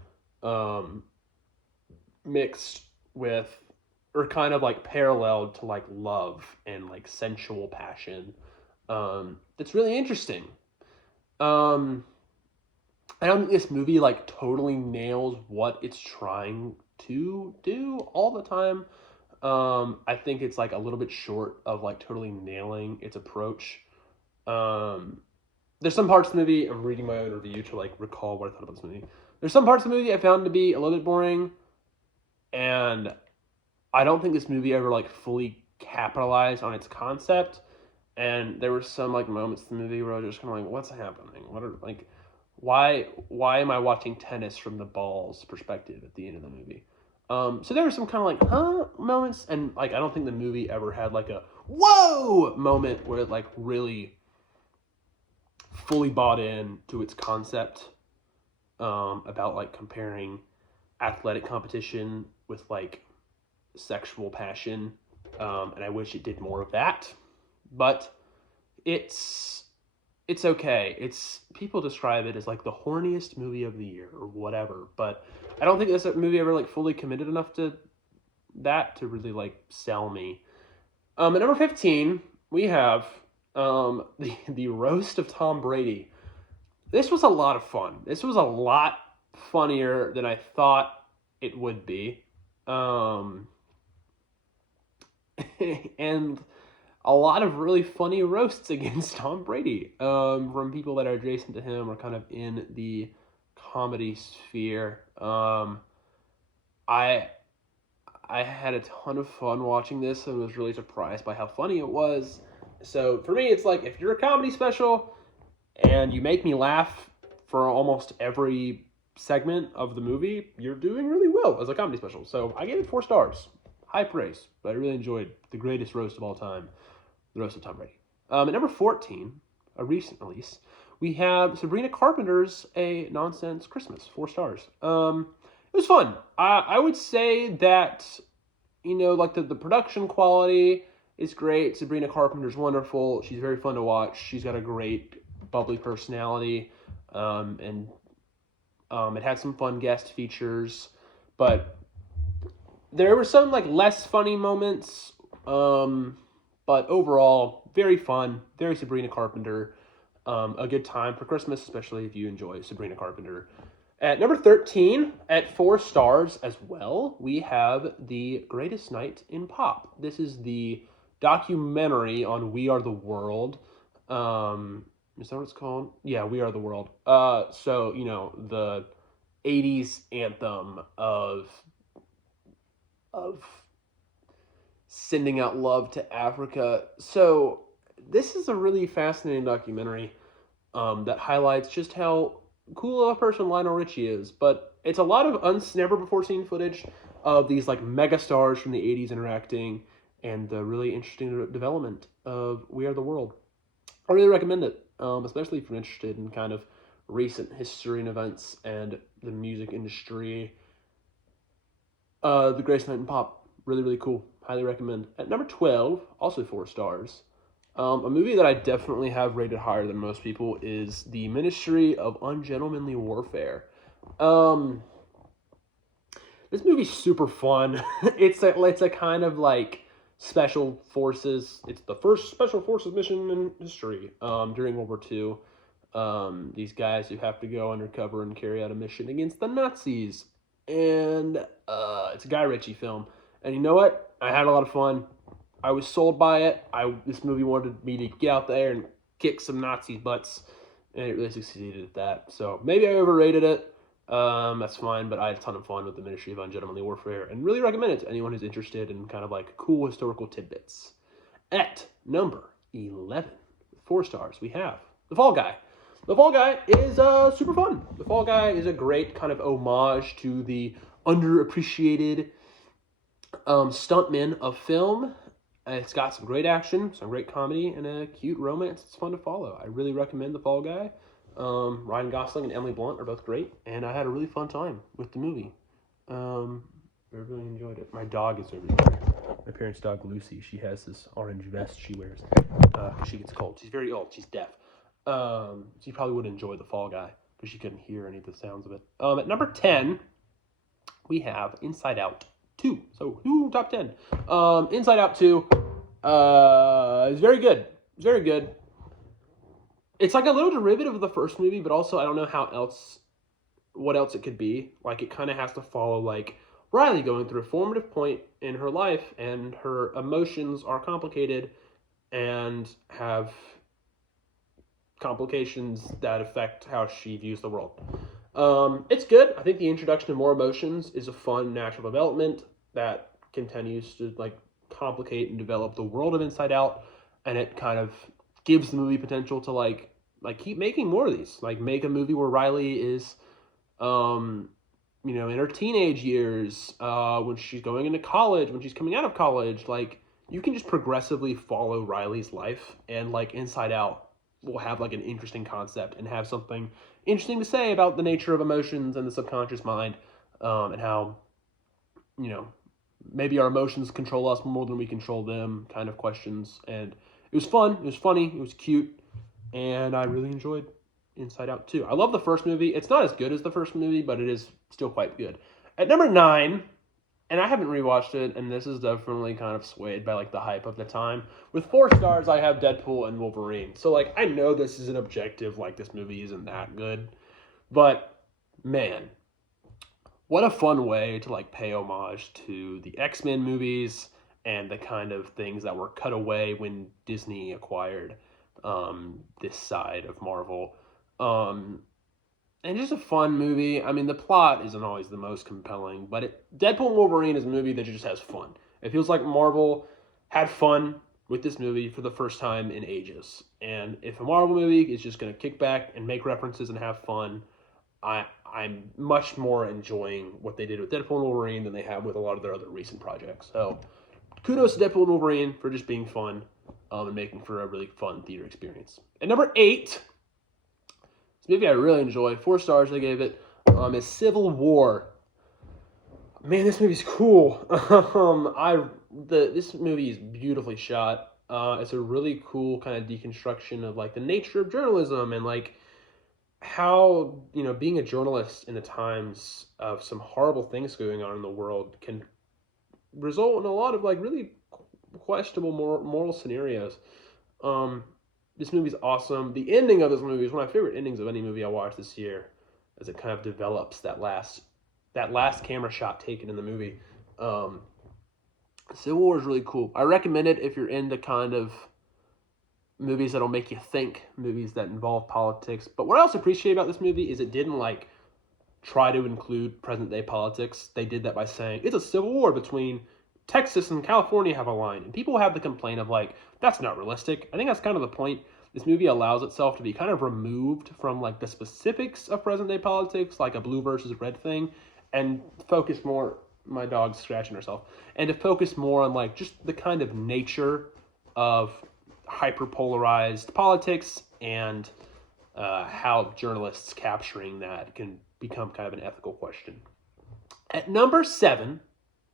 mixed with, or kind of like paralleled to like love and like sensual passion. It's really interesting. I don't think this movie like totally nails what it's trying to do all the time. I think it's like a little bit short of like totally nailing its approach. There's some parts of the movie, I'm reading my own review to like recall what I thought about this movie. There's some parts of the movie I found to be a little bit boring, and I don't think this movie ever like fully capitalized on its concept. And there were some like moments in the movie where I was just kind of like, what's happening? Why am I watching tennis from the ball's perspective at the end of the movie? So there were some kind of like, moments, and like I don't think the movie ever had like a whoa moment where it like really fully bought in to its concept, about like comparing athletic competition with like sexual passion. And I wish it did more of that, but it's it's okay. It's people describe it as like the horniest movie of the year or whatever, but I don't think this movie ever like fully committed enough to that to really like sell me. At number 15, we have the roast of Tom Brady. This was a lot of fun. This was a lot funnier than I thought it would be. Um, and a lot of really funny roasts against Tom Brady, from people that are adjacent to him or kind of in the comedy sphere. I I had a ton of fun watching this and was really surprised by how funny it was. So for me, it's like if you're a comedy special and you make me laugh for almost every segment of the movie, you're doing really well as a comedy special. So I gave it 4 stars. High praise. But I really enjoyed the greatest roast of all time, the roast of Tom Brady. At number 14, a recent release, we have Sabrina Carpenter's A Nonsense Christmas. 4 stars. It was fun. I would say that, like the production quality is great. Sabrina Carpenter's wonderful. She's very fun to watch. She's got a great bubbly personality, and it had some fun guest features, but there were some like less funny moments. But overall, very fun, very Sabrina Carpenter. A good time for Christmas, especially if you enjoy Sabrina Carpenter. At number 13, at 4 stars as well, we have The Greatest Night in Pop. This is the documentary on We Are the World. Is that what it's called? Yeah, We Are the World. So, the 80s anthem of sending out love to Africa. So, this is a really fascinating documentary, that highlights just how cool of a person Lionel Richie is, but it's a lot of never before seen footage of these like mega stars from the 80s interacting, and the really interesting development of We Are the World. I really recommend it, especially if you're interested in kind of recent history and events and the music industry. The Greatest Night in Pop, really, really cool. Highly recommend. At number 12, also 4 stars, a movie that I definitely have rated higher than most people is The Ministry of Ungentlemanly Warfare. This movie's super fun. It's a kind of like special forces. It's the first special forces mission in history, during World War II. These guys who have to go undercover and carry out a mission against the Nazis. And it's a Guy Ritchie film. And you know what? I had a lot of fun. I was sold by it. This movie wanted me to get out there and kick some Nazis' butts, and it really succeeded at that. So maybe I overrated it. That's fine, but I had a ton of fun with the Ministry of Ungentlemanly Warfare, and really recommend it to anyone who's interested in kind of like cool historical tidbits. At number 11, 4 stars, we have The Fall Guy. The Fall Guy is super fun. The Fall Guy is a great kind of homage to the underappreciated stuntmen of film. It's got some great action, some great comedy, and a cute romance. It's fun to follow. I really recommend The Fall Guy. Ryan Gosling and Emily Blunt are both great, and I had a really fun time with the movie. I really enjoyed it. My dog is over here. My parents' dog, Lucy, she has this orange vest she wears because she gets cold. She's very old. She's deaf. She probably would enjoy The Fall Guy because she couldn't hear any of the sounds of it. At number 10, we have Inside Out 2. So, top 10. Inside Out 2 is very good. It's very good. It's like a little derivative of the first movie, but also I don't know what else it could be. Like, it kind of has to follow, like, Riley going through a formative point in her life, and her emotions are complicated and have complications that affect how she views the world. It's good. I think the introduction of more emotions is a fun natural development that continues to like complicate and develop the world of Inside Out, and it kind of gives the movie potential to like keep making more of these. Like make a movie where Riley is, in her teenage years, when she's going into college, when she's coming out of college, like you can just progressively follow Riley's life, and like Inside Out will have like an interesting concept and have something interesting to say about the nature of emotions and the subconscious mind, and how, you know, maybe our emotions control us more than we control them, kind of questions. And it was fun, it was funny, it was cute, and I really enjoyed Inside Out too. I love the first movie. It's not as good as the first movie, but it is still quite good. At number 9, and I haven't rewatched it, and this is definitely kind of swayed by like the hype of the time. With 4 stars, I have Deadpool and Wolverine. So like I know this is an objective, like this movie isn't that good, but man, what a fun way to like pay homage to the X-Men movies and the kind of things that were cut away when Disney acquired this side of Marvel. Um, and just a fun movie. I mean, the plot isn't always the most compelling, but Deadpool and Wolverine is a movie that just has fun. It feels like Marvel had fun with this movie for the first time in ages. And if a Marvel movie is just going to kick back and make references and have fun, I'm much more enjoying what they did with Deadpool and Wolverine than they have with a lot of their other recent projects. So kudos to Deadpool and Wolverine for just being fun, and making for a really fun theater experience. At number 8, this movie I really enjoy, 4 stars I gave it, is Civil War. Man, this movie's cool. This movie is beautifully shot. It's a really cool kind of deconstruction of like the nature of journalism and like how, you know, being a journalist in the times of some horrible things going on in the world can result in a lot of like really questionable moral scenarios. This movie's awesome. The ending of this movie is one of my favorite endings of any movie I watched this year, as it kind of develops that last camera shot taken in the movie. Civil War is really cool. I recommend it if you're into kind of movies that'll make you think, movies that involve politics. But what I also appreciate about this movie is it didn't like try to include present day politics. They did that by saying it's a civil war between Texas and California have a line, and people have the complaint of like that's not realistic. I think that's kind of the point. This movie allows itself to be kind of removed from like the specifics of present day politics, like a blue versus red thing, and focus more. My dog's scratching herself, and to focus more on like just the kind of nature of hyperpolarized politics and how journalists capturing that can become kind of an ethical question. At number 7,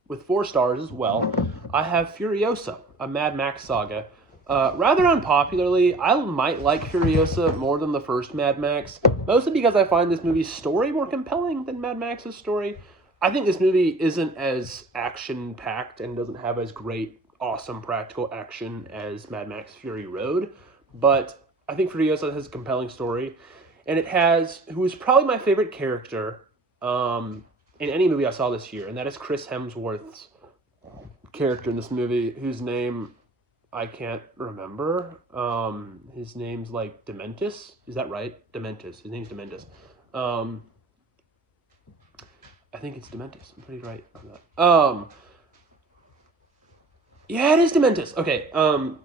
with 4 stars as well, I have Furiosa, a Mad Max saga. Rather unpopularly, I might like Furiosa more than the first Mad Max, mostly because I find this movie's story more compelling than Mad Max's story. I think this movie isn't as action-packed and doesn't have as great, awesome practical action as Mad Max Fury Road, but I think Furiosa has a compelling story, and it has who is probably my favorite character in any movie I saw this year, and that is Chris Hemsworth's character in this movie, whose name I can't remember. His name's like Dementis. Is that right? Dementis. His name's Dementis. I think it's Dementis. I'm pretty right on that. Yeah, it is Dementis. Okay,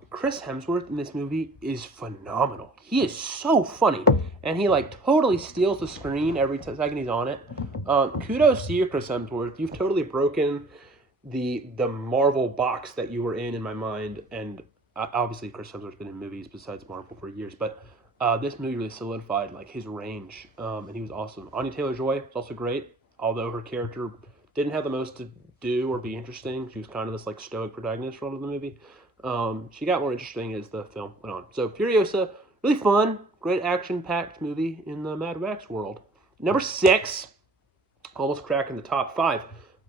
Chris Hemsworth in this movie is phenomenal. He is so funny, and he like totally steals the screen every second he's on it. Kudos to you, Chris Hemsworth. You've totally broken the Marvel box that you were in my mind, and obviously Chris Hemsworth's been in movies besides Marvel for years, but this movie really solidified like his range, and he was awesome. Anya Taylor-Joy was also great, although her character didn't have the most to do or be interesting. She was kind of this like stoic protagonist for all of the movie. She got more interesting as the film went on. So Furiosa, really fun, great action-packed movie in the Mad Max world. Number 6, almost cracking the top 5.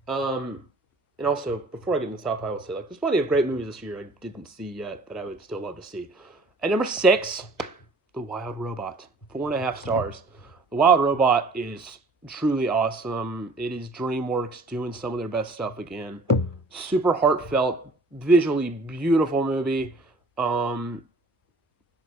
And also, before I get into the top 5, I will say like there's plenty of great movies this year I didn't see yet that I would still love to see. At number 6, The Wild Robot, 4.5 stars. The Wild Robot is truly awesome. It is DreamWorks doing some of their best stuff again. Super heartfelt, visually beautiful movie.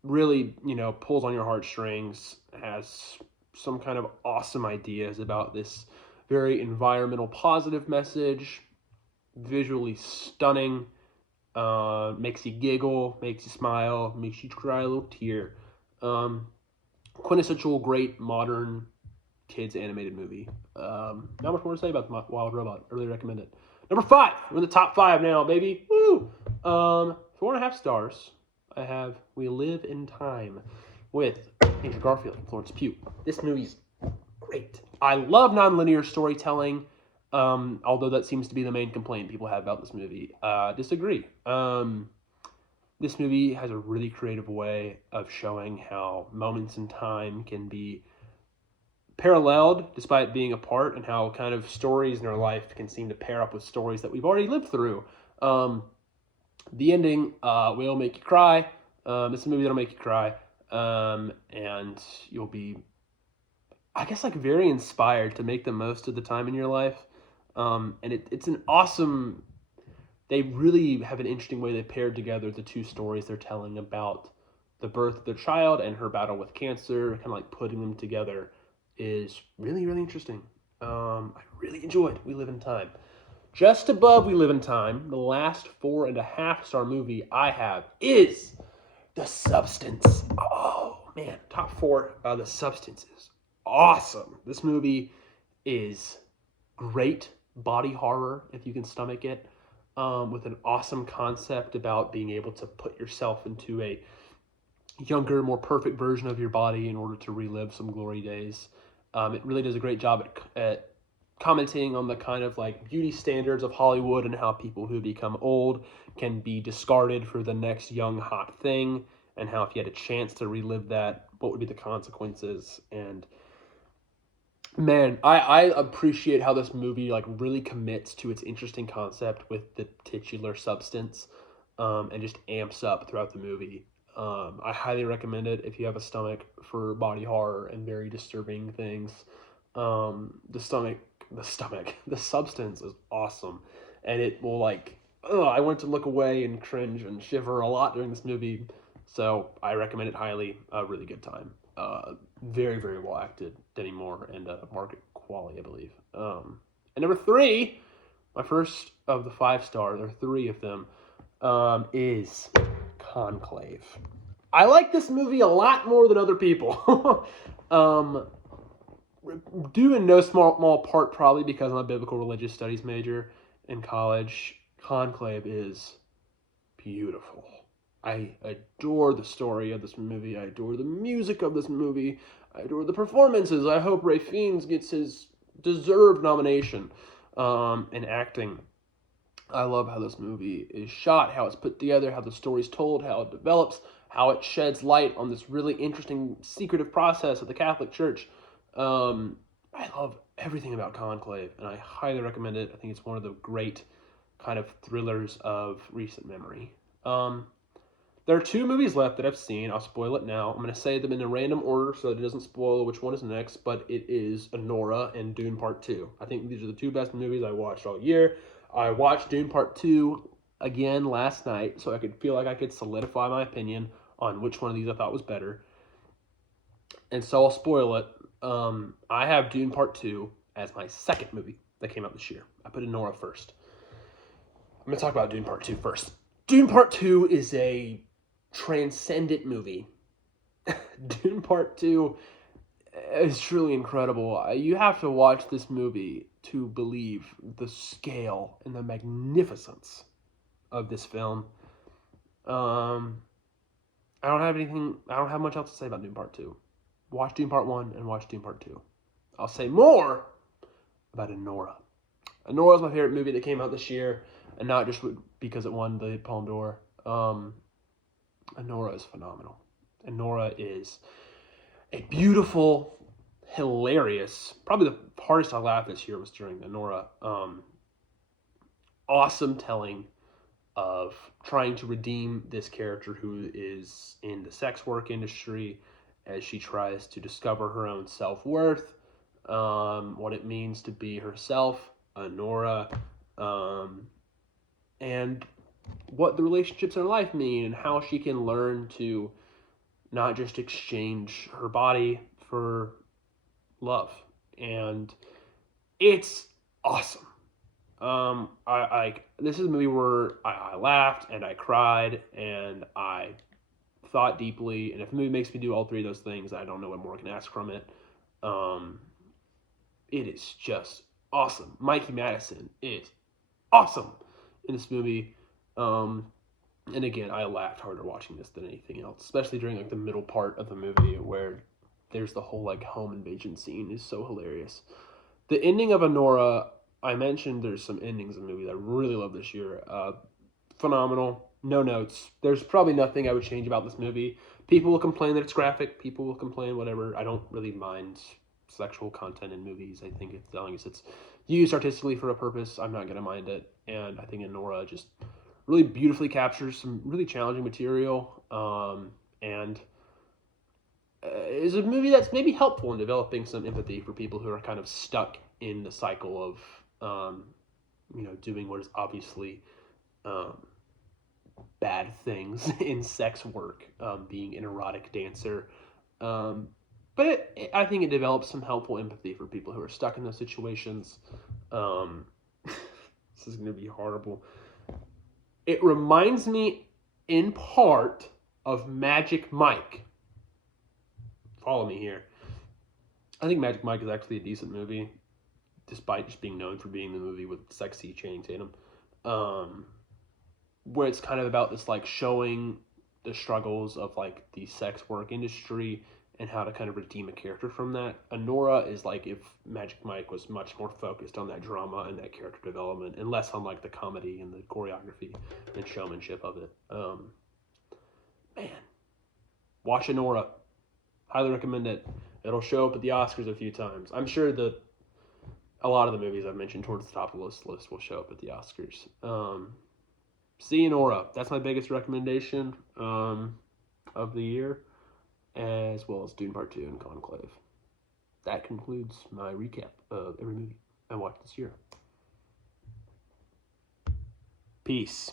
Really, you know, pulls on your heartstrings. Has some kind of awesome ideas about this very environmental positive message. Visually stunning. Makes you giggle, makes you smile, makes you cry a little tear. Quintessential great modern kids animated movie. Not much more to say about the Wild Robot. I really recommend it. Number 5. We're in the top 5 now, baby. Woo! 4.5 stars. I have We Live in Time with Andrew Garfield and Florence Pugh. This movie's great. I love nonlinear storytelling, although that seems to be the main complaint people have about this movie. Disagree. This movie has a really creative way of showing how moments in time can be paralleled despite being apart, and how kind of stories in our life can seem to pair up with stories that we've already lived through. The ending will make you cry. It's a movie that'll make you cry, and you'll be, I guess, like very inspired to make the most of the time in your life. And it's an awesome. They really have an interesting way they paired together the two stories they're telling about the birth of their child and her battle with cancer. Kind of like putting them together is really, really interesting. I really enjoyed We Live in Time. Just above We Live in Time, the last 4.5 star movie I have is The Substance. Oh man, top four. The Substance is awesome. This movie is great body horror if you can stomach it, with an awesome concept about being able to put yourself into a younger, more perfect version of your body in order to relive some glory days. It really does a great job at commenting on the kind of like beauty standards of Hollywood and how people who become old can be discarded for the next young hot thing, and how if you had a chance to relive that, what would be the consequences. And man, I appreciate how this movie like really commits to its interesting concept with the titular substance, and just amps up throughout the movie. I highly recommend it if you have a stomach for body horror and very disturbing things. The substance is awesome, and it will like. Ugh, I went to look away and cringe and shiver a lot during this movie, so I recommend it highly. A really good time. Very, very well acted, Demi Moore, and Margaret Qualley, I believe. And number three, my first of the 5 stars, there are three of them, is Conclave. I like this movie a lot more than other people. Due in no small part probably because I'm a biblical religious studies major in college. Conclave is beautiful. I adore the story of this movie. I adore the music of this movie. I adore the performances. I hope Ray Fiennes gets his deserved nomination in acting. I love how this movie is shot, how it's put together, how the story's told, how it develops, how it sheds light on this really interesting secretive process of the Catholic Church. I love everything about Conclave, and I highly recommend it. I think it's one of the great kind of thrillers of recent memory. There are 2 movies left that I've seen. I'll spoil it now. I'm going to say them in a random order so that it doesn't spoil which one is next, but it is Anora and Dune Part 2. I think these are the 2 best movies I watched all year. I watched Dune Part 2 again last night, so I could feel like I could solidify my opinion on which one of these I thought was better. And so I'll spoil it. I have Dune Part 2 as my second movie that came out this year. I put Anora first. I'm going to talk about Dune Part 2 first. Dune Part 2 is a transcendent movie. Dune Part 2 is truly incredible. You have to watch this movie to believe the scale and the magnificence of this film. I don't have much else to say about Dune Part 2. Watch Dune Part 1 and watch Dune Part 2. I'll say more about Anora. Anora is my favorite movie that came out this year, and not just because it won the Palme d'Or. Anora is phenomenal. Anora is a beautiful, hilarious. Probably the hardest I laughed this year was during Anora. Awesome telling of trying to redeem this character who is in the sex work industry as she tries to discover her own self-worth, what it means to be herself, Anora, and what the relationships in her life mean, and how she can learn to not just exchange her body for love. And it's awesome. This is a movie where I laughed and I cried and I thought deeply. And if a movie makes me do all 3 of those things, I don't know what more I can ask from it. It is just awesome. Mikey Madison is awesome in this movie. And again, I laughed harder watching this than anything else, especially during like the middle part of the movie where there's the whole like home invasion scene is so hilarious. The ending of Anora, I mentioned there's some endings in the movie that I really love this year. Phenomenal. No notes. There's probably nothing I would change about this movie. People will complain that it's graphic. People will complain whatever. I don't really mind sexual content in movies. I think as long as it's used artistically for a purpose, I'm not gonna mind it. And I think Anora just really beautifully captures some really challenging material. And is a movie that's maybe helpful in developing some empathy for people who are kind of stuck in the cycle of, doing what is obviously um, bad things in sex work, being an erotic dancer. But I think it develops some helpful empathy for people who are stuck in those situations. Um, this is going to be horrible. It reminds me in part of Magic Mike. Follow me here. I think Magic Mike is actually a decent movie, despite just being known for being the movie with sexy Channing Tatum. Where it's kind of about this like showing the struggles of like the sex work industry and how to kind of redeem a character from that. Anora is like if Magic Mike was much more focused on that drama and that character development and less on like the comedy and the choreography and showmanship of it. Man, watch Anora. Highly recommend it. It'll show up at the Oscars a few times. I'm sure that a lot of the movies I've mentioned towards the top of the list will show up at the Oscars. See Nora. That's my biggest recommendation of the year, as well as Dune Part 2 and Conclave. That concludes my recap of every movie I watched this year. Peace.